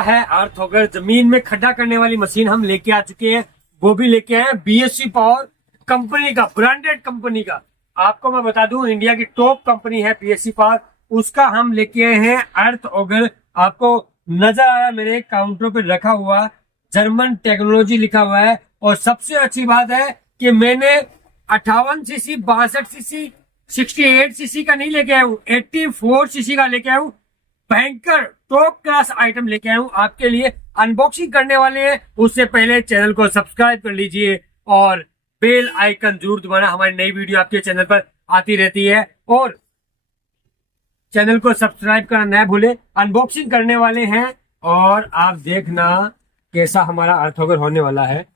है अर्थऑगर जमीन में खड्डा करने वाली मशीन हम लेके आ चुके हैं। वो भी लेके आए हैं बीएससी पावर कंपनी का, ब्रांडेड कंपनी का। आपको मैं बता दूं इंडिया की टॉप कंपनी है बीएससी पावर, उसका हम लेके आए हैं अर्थऑगर। आपको नजर आया मेरे काउंटर पे रखा हुआ, जर्मन टेक्नोलॉजी लिखा हुआ है। और सबसे अच्छी बात है कि मैंने 58 सीसी, 62 सीसी, 68 सीसी का नहीं लेके आया हूँ, 84 सीसी का लेके आया हूँ। भयंकर टॉप क्लास आइटम लेके आया हूँ आपके लिए। अनबॉक्सिंग करने वाले हैं, उससे पहले चैनल को सब्सक्राइब कर लीजिए और बेल आइकन जरूर दबाना। हमारी नई वीडियो आपके चैनल पर आती रहती है और चैनल को सब्सक्राइब करना न भूले। अनबॉक्सिंग करने वाले हैं और आप देखना कैसा हमारा अर्थऑगर होने वाला है।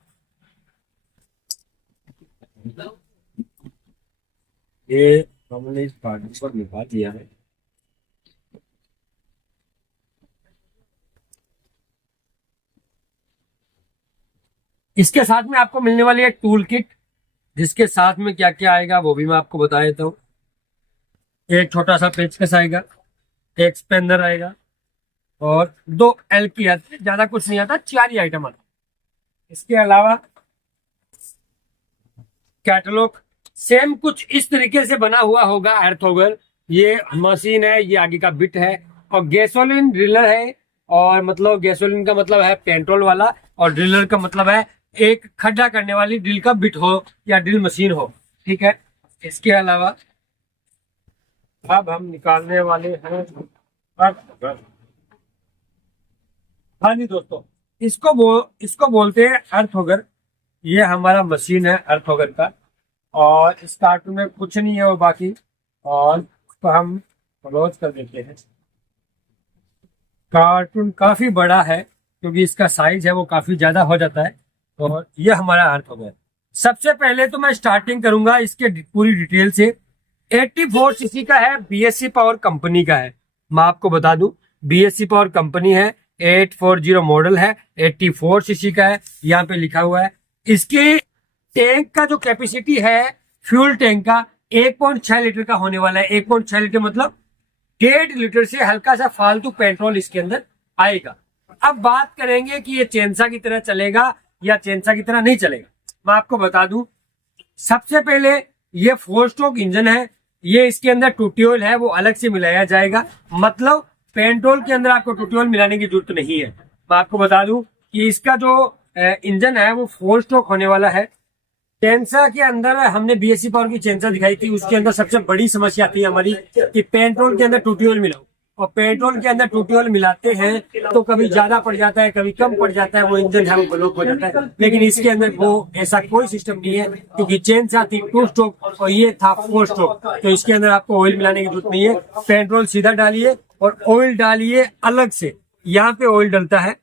ये हमने इस पार्टी पर निकाल दिया है। इसके साथ में आपको मिलने वाली है टूल किट, जिसके साथ में क्या क्या आएगा वो भी मैं आपको बता देता हूँ। एक छोटा सा पेचकस आएगा, एक स्पेनर आएगा और 2 एल की आती है, ज्यादा कुछ नहीं आता, 4 ही आइटम आता है। इसके अलावा कैटलॉग सेम कुछ इस तरीके से बना हुआ होगा अर्थऑगर। ये मशीन है, ये आगे का बिट है और गैसोलीन ड्रिलर है। और मतलब गैसोलीन का मतलब है पेट्रोल वाला और ड्रिलर का मतलब है एक खड्डा करने वाली ड्रिल का बिट हो या ड्रिल मशीन हो, ठीक है। इसके अलावा अब हम निकालने वाले हैं अर्थऑगर। हाँ जी दोस्तों, इसको बोलते हैं अर्थऑगर। ये हमारा मशीन है अर्थऑगर का और इस कार्टून में कुछ नहीं है वो बाकी, और इसको हम क्लोज कर देते हैं। कार्टून काफी बड़ा है क्योंकि इसका साइज है वो काफी ज्यादा हो जाता है। और ये हमारा अर्थऑगर। सबसे पहले तो मैं स्टार्टिंग करूंगा इसके पूरी डिटेल से। 84 सीसी का है, बीएससी पावर कंपनी का है। मैं आपको बता दूं बीएससी पावर कंपनी है, 840 मॉडल है, 84 सीसी का है, यहाँ पे लिखा हुआ है। इसके टैंक का जो कैपेसिटी है फ्यूल टैंक का 1.6 लीटर का होने वाला है। 1.6 लीटर मतलब 1.5 लीटर से हल्का सा फालतू पेट्रोल इसके अंदर आएगा। अब बात करेंगे कि ये चेंसा की तरह चलेगा या चेंसा की तरह नहीं चलेगा। मैं आपको बता दूं, सबसे पहले ये 4 स्ट्रोक इंजन है। ये इसके अंदर टूटियोल है वो अलग से मिलाया जाएगा, मतलब पेट्रोल के अंदर आपको टूटियोल मिलाने की जरूरत नहीं है। मैं आपको बता दूं कि इसका जो इंजन है वो 4 स्ट्रोक होने वाला है। चेंसा के अंदर हमने बीएससी पावर की चेंसा दिखाई थी, उसके अंदर सबसे बड़ी समस्या आती है हमारी कि पेट्रोल के अंदर टूटियोल मिलाओ, और पेट्रोल के अंदर टूटियोल मिलाते हैं तो कभी ज्यादा पड़ जाता है, कभी कम पड़ जाता है, वो इंजन है वो ब्लॉक हो जाता है। लेकिन इसके अंदर वो ऐसा कोई सिस्टम नहीं है क्योंकि चेंसा थी 2 स्ट्रोक और ये था 4 स्ट्रोक। तो इसके अंदर आपको ऑयल मिलाने की जरूरत नहीं है। पेट्रोल सीधा डालिए और ऑयल डालिए अलग से, यहाँ पे ऑयल डलता है,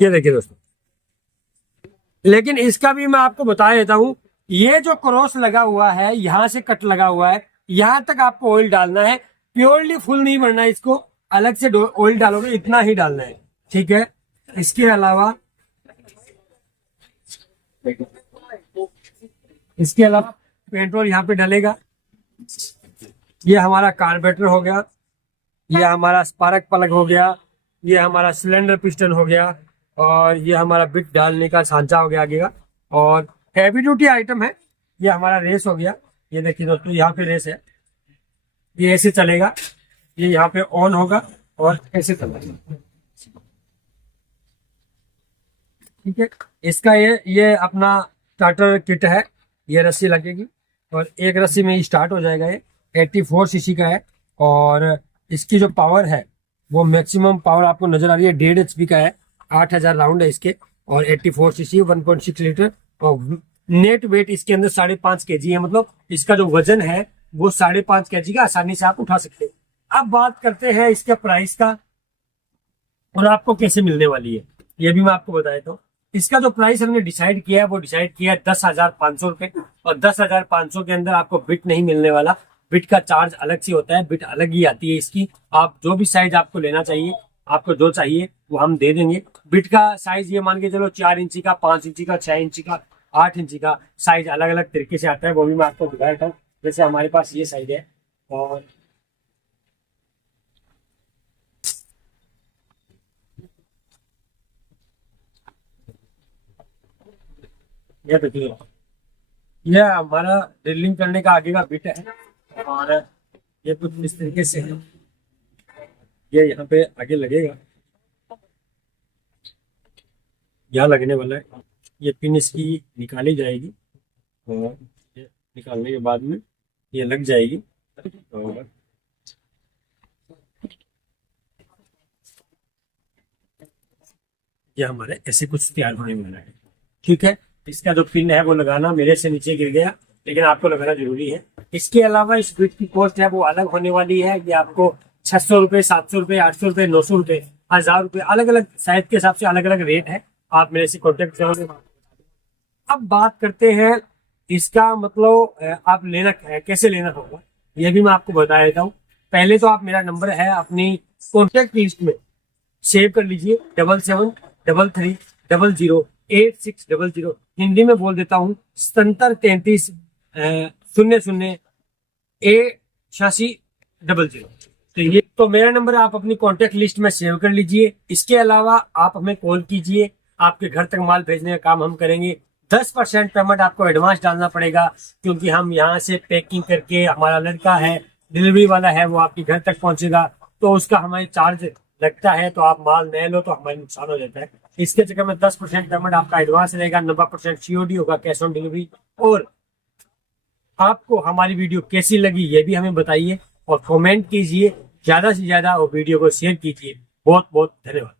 ये देखिए दोस्तों। लेकिन इसका भी मैं आपको बता देता हूं, ये जो क्रॉस लगा हुआ है, यहां से कट लगा हुआ है, यहां तक आपको ऑयल डालना है। प्योरली फुल नहीं भरना है इसको, अलग से ऑयल डालोगे इतना ही डालना है, ठीक है। इसके अलावा पेट्रोल यहाँ पे डलेगा। ये हमारा कार्बोरेटर हो गया, ये हमारा स्पार्क प्लग हो गया, ये हमारा सिलेंडर पिस्टन हो गया और ये हमारा बिट डालने का सांचा हो गया आगे का। और हैवी ड्यूटी आइटम है, ये हमारा रेस हो गया। ये देखिए दोस्तों, यहाँ पे रेस है, ये ऐसे चलेगा, ये यहाँ पे ऑन होगा और ऐसे चलेगा, ठीक है। इसका ये अपना स्टार्टर किट है, ये रस्सी लगेगी और एक रस्सी में ही स्टार्ट हो जाएगा। ये 84 सीसी का है और इसकी जो पावर है वो मैक्सिमम पावर आपको नजर आ रही है 1.5 HP का है। 8000 राउंड है इसके और 84 सीसी 1.6 लीटर और नेट वेट इसके अंदर 5.5 kg है। मतलब इसका जो वजन है वो 5.5 kg का, आसानी से आप उठा सकते हैं। अब बात करते हैं इसके प्राइस का और आपको कैसे मिलने वाली है, ये भी मैं आपको बता देता हूँ। इसका जो प्राइस हमने डिसाइड किया है वो डिसाइड किया है 10,500 रुपए, और 10,500 के अंदर आपको बिट नहीं मिलने वाला। बिट का चार्ज अलग से होता है, बिट अलग ही आती है इसकी। आप जो भी साइज आपको लेना चाहिए, आपको जो चाहिए वो हम दे देंगे। बिट का साइज ये मान के चलो 4 इंची का, 5 इंची का, 6 इंची का, 8 इंची का साइज अलग अलग तरीके से आता है, वो भी मैं आपको बता देता हूँ। जैसे हमारे पास ये साइज है और ये देखिए, यह हमारा ड्रिलिंग करने का आगे का बिट है और ये कुछ इस तरीके से है। ये यहाँ पे आगे लगेगा, यहाँ लगने वाला है। ये पिन इसकी निकाली जाएगी और ये निकालने के बाद में ये लग जाएगी और ये हमारे ऐसे कुछ तैयार होने वाला है। ठीक है, इसका जो पिन है वो लगाना मेरे से नीचे गिर गया, लेकिन आपको लगाना जरूरी है। इसके अलावा इस बिट की कॉस्ट है वो अलग होने वाली है। ये आपको 600 रुपये, 700 रुपये, 800 रुपये, 900 रुपये, 1000 रुपये, अलग अलग साइज के हिसाब से अलग अलग रेट है। आप मेरे से कॉन्टेक्ट करोगे। अब बात करते हैं इसका मतलब आप लेना कैसे लेना होगा, ये भी मैं आपको बता देता हूँ। पहले तो आप मेरा नंबर है अपनी कॉन्टेक्ट लिस्ट में सेव कर लीजिए, 7733008600। हिंदी में बोल देता हूँ 773300A8600। तो मेरा नंबर आप अपनी कॉन्टेक्ट लिस्ट में सेव कर लीजिए। इसके अलावा आप हमें कॉल कीजिए, आपके घर तक माल भेजने का काम हम करेंगे। 10% पेमेंट आपको एडवांस डालना पड़ेगा, क्योंकि हम यहाँ से पैकिंग करके, हमारा लड़का है डिलीवरी वाला है वो आपके घर तक पहुंचेगा, तो उसका हमारे चार्ज लगता है। तो आप माल नहीं लो तो हमारे नुकसान हो जाता है। इसके चक्कर में 10% पेमेंट आपका एडवांस रहेगा, 90% COD होगा, कैश ऑन डिलीवरी। और आपको हमारी वीडियो कैसी लगी ये भी हमें बताइए और कमेंट कीजिए, ज्यादा से ज्यादा और वीडियो को शेयर कीजिए। बहुत बहुत धन्यवाद।